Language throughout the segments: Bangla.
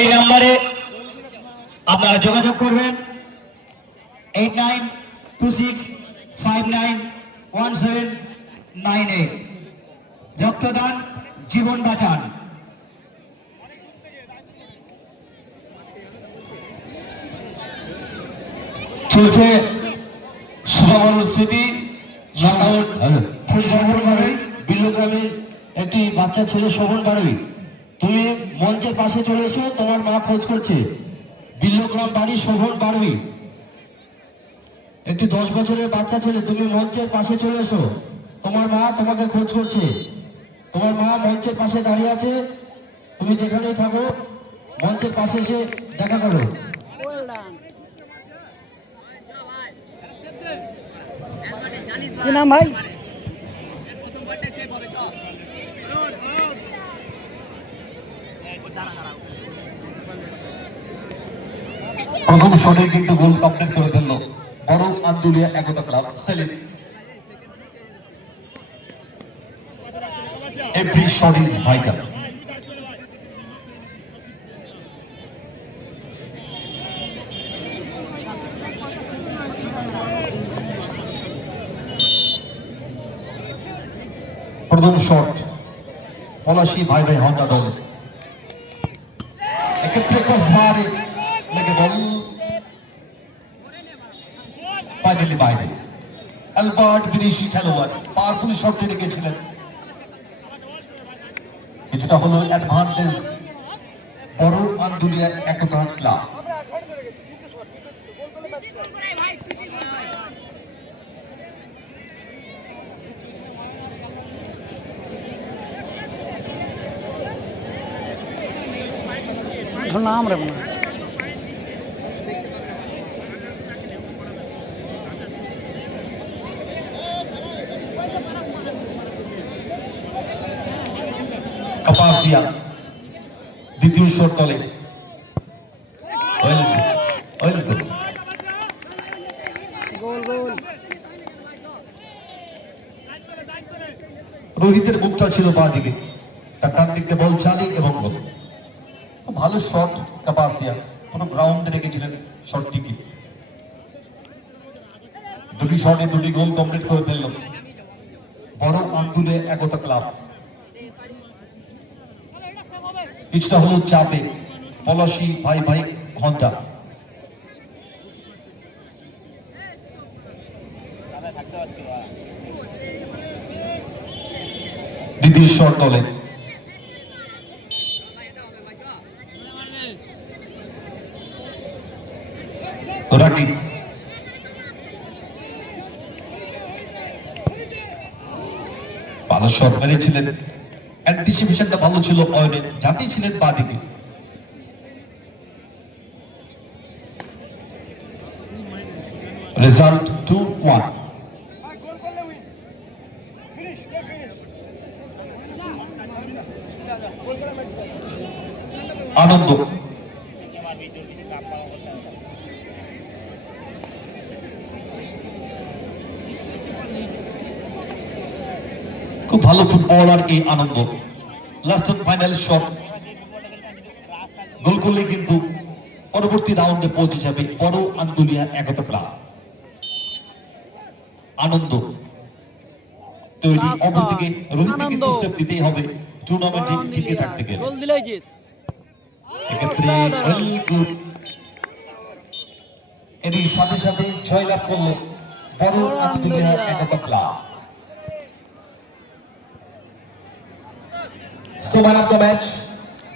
এই নাম্বারে আপনারা যোগাযোগ করবেন eight nine two six five nine one seven nine eight. রক্তদান জীবন বাঁচান। চলছে শোভন বাড়ি বিল্লগ্রামের একটি বাচ্চা ছেলে শোভন বাড়ি। তুমি মঞ্চের পাশে চলে এসো, তোমার মা খোঁজ করছে। বিল্লগ্রাম বাড়ি, শোভন বাড়ি একটি দশ বছরের বাচ্চা ছেলে, তুমি মঞ্চের পাশে চলে এসো। তোমার মা তোমাকে খোঁজ করছে। তোমার মা মঞ্চের পাশে দাঁড়িয়ে আছে। তুমি যেখানেই থাকো, মঞ্চের পাশে এসে দেখা করো। ভাই? প্রথম শটে কিন্তু গোল কমপ্লিট করে দিল বড় Andulia Ekta club, Selim. Every shot is vital প্রথম শট, পলাশি ভাই ভাই হন্ডা দল এক্ষেত্রে ক্রস মারে লেগে বল ফাইনালি বাইরে অ্যালবার্ট বিদেশি খেলোয়াড়, পাওয়ারফুল শট দিয়ে রেখেছিলেন। কিছুটা হলো অ্যাডভান্টেজ বড় আন্দুলিয়া একতা ক্লাব নাম রে মনে হয়। কাপাসিয়া দ্বিতীয় গোল রোহিতের মুখটা ছিল বাঁ দিকে। তার ডান দিকে বল চালি এবং গোল। ভালো শট কাপাসিয়া। পুরো গ্রাউন্ডে রেখেছিলেন শটটিকে। দুটি শটে দুটি গোল কমপ্লিট করে ফেলল। বড় আন্দুলে একতা ক্লাব। কিছুটা হলো চাপে পলাশি ভাই ভাই ঘণ্টা। দ্বিতীয় শট দলে ভালো শট মেরেছিলেন। অ্যান্টিসিপেশনটা ভালো ছিল অয়নের ঝাঁপিয়ে ছিলেন পা দিকে। Result two one Anand. খুব ভালো ফুটবলার এই Anand. Last final shot goal করলে কিন্তু পরবর্তী রাউন্ডে পৌঁছে যাবে বড় আন্দুলিয়া একতা ক্লাব আনন্দ। তৈরি অপরদিকে রোহিতকে কিন্তু স্টেপ দিতেই হবে টুর্নামেন্টে টিকে থাকতে গেলে। গোল দিলেই জিত। এক্ষেত্রে good। এরই সাথে সাথে জয়লাভ করল বড় Andulia. Ekta club Suman of the match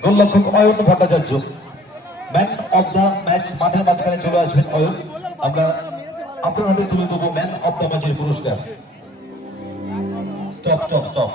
গোলরক্ষক Ayan Bhattacharya. Man of the match মাঠের মাঝখানে চলে আসবেন অয়ন। আমরা আপনার হাতে তুলে দেবো ম্যান অফ দ্য ম্যাচের পুরস্কার। Stop stop stop